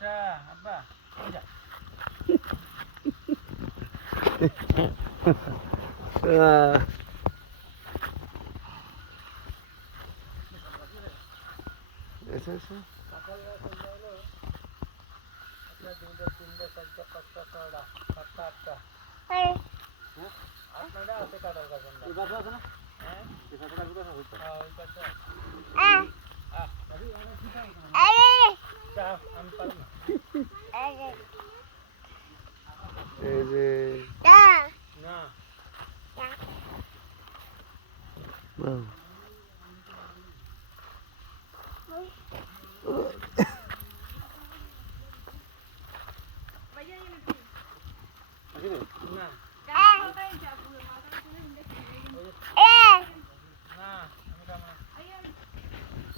বর্ষা আব্বা ওই যা এসে এসে সকালবেলা সন্ধ্যা হলো একটা দুইটা তিনটা চারটা পাঁচটা ছয়টা সাতটা আটটা হ্যাঁ আপনারা আছে কাটার কাছে না এই পাশে আছে না হ্যাঁ এই পাশে কাটবে কথা হইতো হ্যাঁ ওই পাশে আমি পারবো না এই যে না না